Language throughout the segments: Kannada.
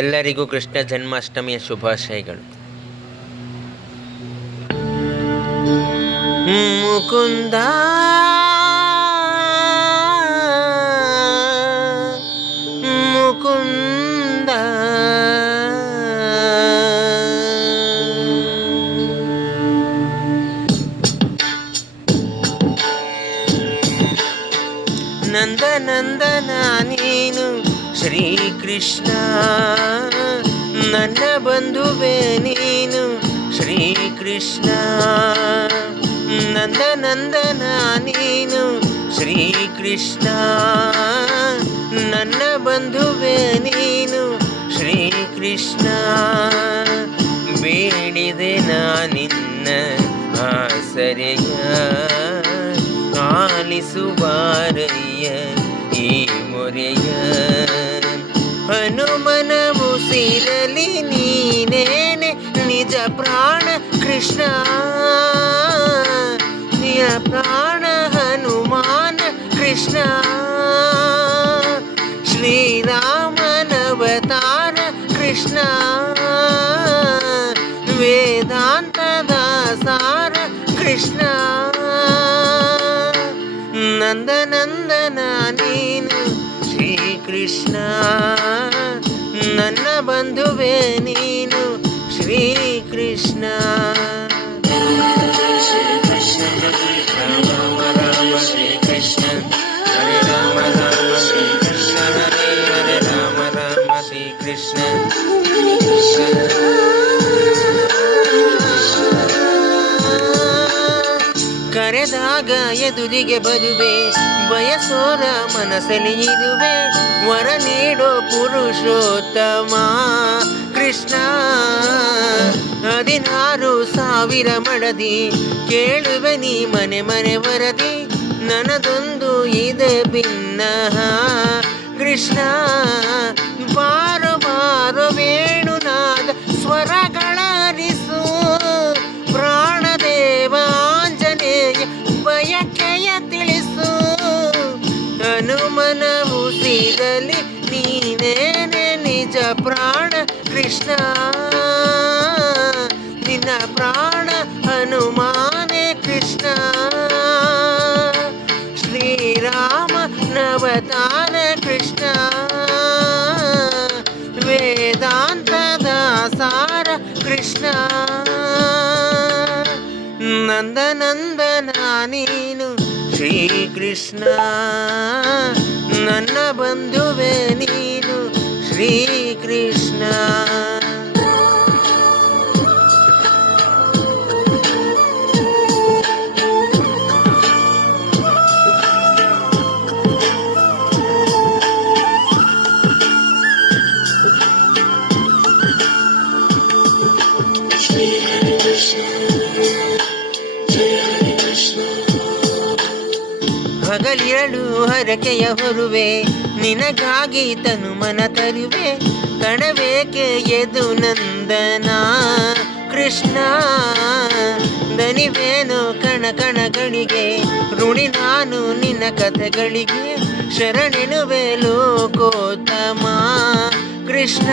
ಎಲ್ಲರಿಗೂ ಕೃಷ್ಣ ಜನ್ಮಾಷ್ಟಮಿಯ ಶುಭಾಶಯಗಳು. ಮುಕುಂದ ಮುಕುಂದ ನಂದ ನಂದನ ನೀನು ಶ್ರೀಕೃಷ್ಣ, ನನ್ನ ಬಂಧುವೇ ನೀನು ಶ್ರೀಕೃಷ್ಣ. ನಂದ ನಂದನ ನೀನು ಶ್ರೀಕೃಷ್ಣ, ನನ್ನ ಬಂಧುವೇ ನೀನು ಶ್ರೀಕೃಷ್ಣ. ಬೇಡಿದೆ ನಾನಿನ್ನ ಆಸರೆಯ, ಆಲಿಸುವಾರಯ್ಯ ಈ ಮೊರೆಯ. ಹನುಮನ ಮುಸಿರಲಿ ನೀನೇನೆ ನಿಜ ಪ್ರಾಣ ಕೃಷ್ಣ, ನಿಜ ಪ್ರಾಣ ಹನುಮಾನ ಕೃಷ್ಣ. ಶ್ರೀರಾಮನವತಾರ ಕೃಷ್ಣ, ವೇದಾಂತದ ಸಾರ ಕೃಷ್ಣ. ನಂದನಂದನ ನೀನು ಶ್ರೀಕೃಷ್ಣ, ನನ್ನ ಬಂಧುವೇ ನೀನು ಶ್ರೀಕೃಷ್ಣ. ರಾಮ ರಾಮ ಶ್ರೀಕೃಷ್ಣ, ಹರೇ ರಾಮ ರಾಮ ಶ್ರೀಕೃಷ್ಣ, ಹರೇ ಹರೇ ರಾಮ ರಾಮ ಶ್ರೀಕೃಷ್ಣ. ಕರೆದಾಗ ಎದುರಿಗೆ ಬರುವೆ, ಬಯಸೋರ ಮನಸ್ಸಲ್ಲಿ ಇರುವೆ. ವರ ನೀಡೋ ಪುರುಷೋತ್ತಮ ಕೃಷ್ಣ. 16,000 ಮಡದಿ ಕೇಳುವೆ ನೀ ಮನೆ ಮನೆ ವರದಿ. ನನ್ನದೊಂದು ಇದೆ ಭಿನ್ನ ಕೃಷ್ಣ. ಬಾರೋ ಬಾರೋ ವೇಣುನಾದ ಸ್ವರಗಳ ಅರಿಸು, ಪ್ರಾಣದೇವ ಆಂಜನೇಯ ಬಯಕೆಯ ತಿಳಿಸು. ಹನುಮನ ಉಸಿರಲಿ ನೀನೇನೆ ನಿಜ ಪ್ರಾಣ ಕೃಷ್ಣ, ನಿನ್ನ ಪ್ರಾಣ ಹನುಮಾನೇ ಕೃಷ್ಣ. ಶ್ರೀರಾಮ ನವತಾರ ಕೃಷ್ಣ, ವೇದಾಂತದ ಸಾರ ಕೃಷ್ಣ. ನಂದನಂದನ ನೀನು ಶ್ರೀಕೃಷ್ಣ, ನನ್ನ ಬಂಧುವೇ ನೀನು ಶ್ರೀಕೃಷ್ಣ. ಹಗಲಿರಳು ಹರಕೆಯ ಹೊರುವೆ, ನಿನಗಾಗಿ ತನು ಮನ ತರುವೆ. ಕಣಬೇಕೆ ಎದು ನಂದನ ಕೃಷ್ಣ, ದನಿವೇನು ಕಣ ಕಣಗಳಿಗೆ. ಋಣಿ ನಾನು ನಿನ್ನ ಕಥೆಗಳಿಗೆ, ಶರಣೆನುವೆ ಲೋಕೋತ್ತಮ ಕೃಷ್ಣ.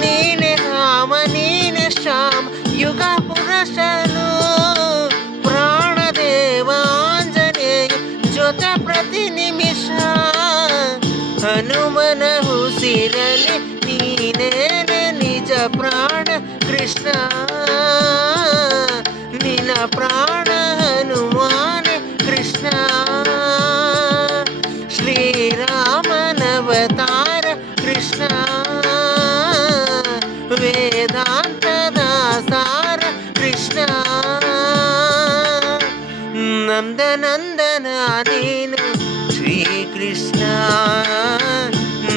ನೀನೆ ರಾಮ ನೀನೆ ಶ್ಯಾಮ ಯುಗ ಪುರುಷನು, ಪ್ರಾಣದೇವ ಆಂಜನೇಯ ಜೊತ ಪ್ರತಿ ನಿಮಿಷ. ಹನುಮನ ಉಸಿರಲಿ ನೀನೇನೆ ನಿಜ ಪ್ರಾಣ ಕೃಷ್ಣ, ನಿನ್ನ ಪ್ರಾಣ ಹನುಮಾನ ಕೃಷ್ಣ. ಶ್ರೀರಾಮನವತಾರ ಕೃಷ್ಣ, ವೇದಾಂತದ ಸಾರ ಕೃಷ್ಣ. ನಂದನಂದನ ನೀನು ಶ್ರೀಕೃಷ್ಣ,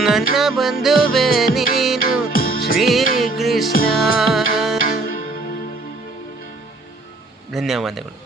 ನನ್ನ ಬಂಧುವೇ ನೀನು ಶ್ರೀಕೃಷ್ಣ. ಧನ್ಯವಾದಗಳು.